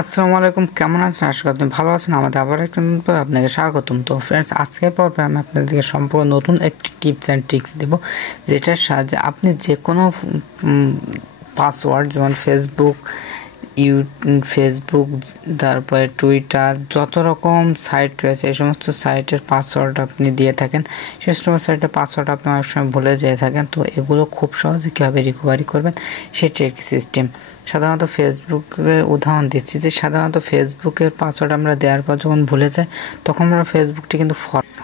আসসালামু আলাইকুম, কেমন আছেন? আশা করি আপনি ভালো আছেন। আমাদের আবার একটা নতুন পর্বে আপনাকে স্বাগতম। তো ফ্রেন্ডস, আজকের পর্বে আমি আপনাদেরকে সম্পূর্ণ নতুন একটি টিপস অ্যান্ড ট্রিক্স দেব, যেটার সাহায্যে আপনি যে কোনো পাসওয়ার্ড, যেমন ফেসবুক, তারপরে টুইটার, যত রকম সাইট রয়েছে এই সমস্ত সাইটের পাসওয়ার্ড আপনি দিয়ে থাকেন, সেই সমস্ত সাইটের পাসওয়ার্ড আপনি অনেক সময় ভুলে যেয়ে থাকেন। তো এগুলো খুব সহজে কীভাবে রিকভারি করবেন সেটি একটি সিস্টেম। সাধারণত ফেসবুকের উদাহরণ দিচ্ছি, যে সাধারণত ফেসবুকের পাসওয়ার্ড আমরা দেওয়ার পর যখন ভুলে যাই, তখন আমরা ফেসবুকটি কিন্তু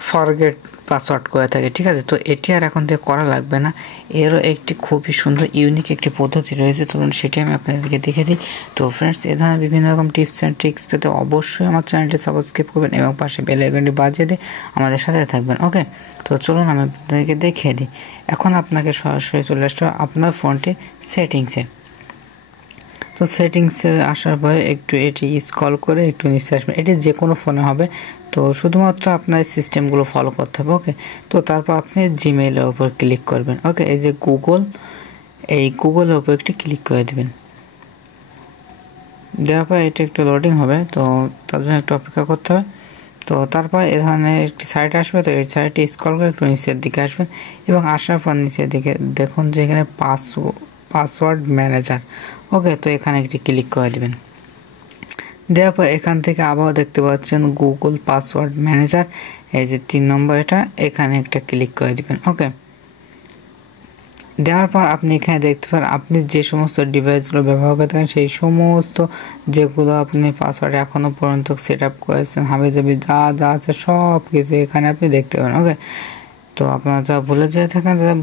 ফরগেট পাসওয়ার্ড করে থাকি, ঠিক আছে? তো এটি আর এখন থেকে করা লাগবে না। এরও একটি খুবই সুন্দর ইউনিক একটি পদ্ধতি রয়েছে, ধরুন সেটি আমি আপনাদেরকে দেখে দিই। তো ফ্রেন্ডস, এ ধরনের বিভিন্ন রকম টিপস অ্যান্ড ট্রিক্স পেতে অবশ্যই আমার চ্যানেলটি সাবস্ক্রাইব করবেন এবং পাশে বেল আইকনটি বাজিয়ে দিয়ে আমাদের সাথে থাকবেন। ওকে, তো চলুন আমি আপনাদেরকে দেখিয়ে দিই। এখন আপনাকে সরাসরি চলে আসতে হবে আপনার ফোনটি সেটিংসে। তো সেটিংসে আসার পরে একটু এটি স্ক্রল করে একটু নিচে আসবেন। এটি যে কোনো ফোনে হবে, তো শুধুমাত্র আপনার সিস্টেমগুলো ফলো করতে হবে। ওকে, তো তারপর আপনি জিমেইলের উপর ক্লিক করবেন। ওকে, এই যে গুগলের উপর একটি ক্লিক করে দেবেন। দেওয়ার পর এটা একটু লোডিং হবে, তো তার জন্য একটু অপেক্ষা করতে হবে। তো তারপর এ ধরনের একটি সাইট আসবে, তো এই সাইটটি স্ক্রল করে একটু নিচের দিকে আসবেন এবং আসার পর নিচের দিকে দেখুন যে এখানে পাসওয়ার্ড ম্যানেজার। ওকে, তো এখানে একটি ক্লিক করে দেবেন। দেওয়ার পর এখান থেকে আবারও দেখতে পাচ্ছেন গুগল পাসওয়ার্ড ম্যানেজার, এই যে 3 নম্বর, এখানে একটা ক্লিক করে দেবেন। ওকে, দেওয়ার পর আপনি এখানে দেখতে পারেন আপনি যে সমস্ত ডিভাইসগুলো ব্যবহার করে থাকেন, সেই সমস্ত যেগুলো আপনি পাসওয়ার্ড এখনও পর্যন্ত সেট আপ করেছেন, হাবিজাবি যা যা আছে সব কিছু এখানে আপনি দেখতে পাবেন। ওকে, তো আপনারা যা ভুলে যেয়ে থাকেন, যারা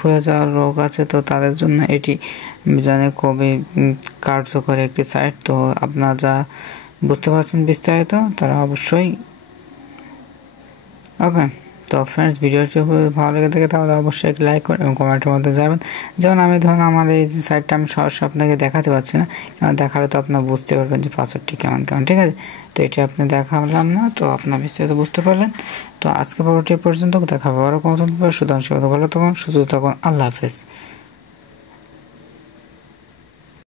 ভুলে যাওয়ার রোগ আছে, তো তাদের জন্য এটি জানে খুবই কার্যকর একটি সাইট। তো আপনারা যা বুঝতে পারছেন বিস্তারিত, তারা অবশ্যই। ওকে, তো ফ্রেন্ডস, ভিডিওটি ভালো লেগে থাকে তাহলে অবশ্যই একটি লাইক করুন এবং কমেন্টের মধ্যে যাবেন। যেমন আমি ধরুন আমার এই যে সাইটটা আমি সরাসরি আপনাকে দেখাতে পারছি না, কারণ দেখালে তো আপনার বুঝতে পারবেন যে পাসওয়ার্ডটি কেমন, ঠিক আছে? তো এটি আপনি দেখালাম না, তো আপনার বিস্তারিত বুঝতে পারলেন। তো আজকে পর্বটি পর্যন্ত দেখা হবে আরও কোনো সুতরাং ভালো থাকুন, সুস্থ থাকুন, আল্লাহ হাফেজ।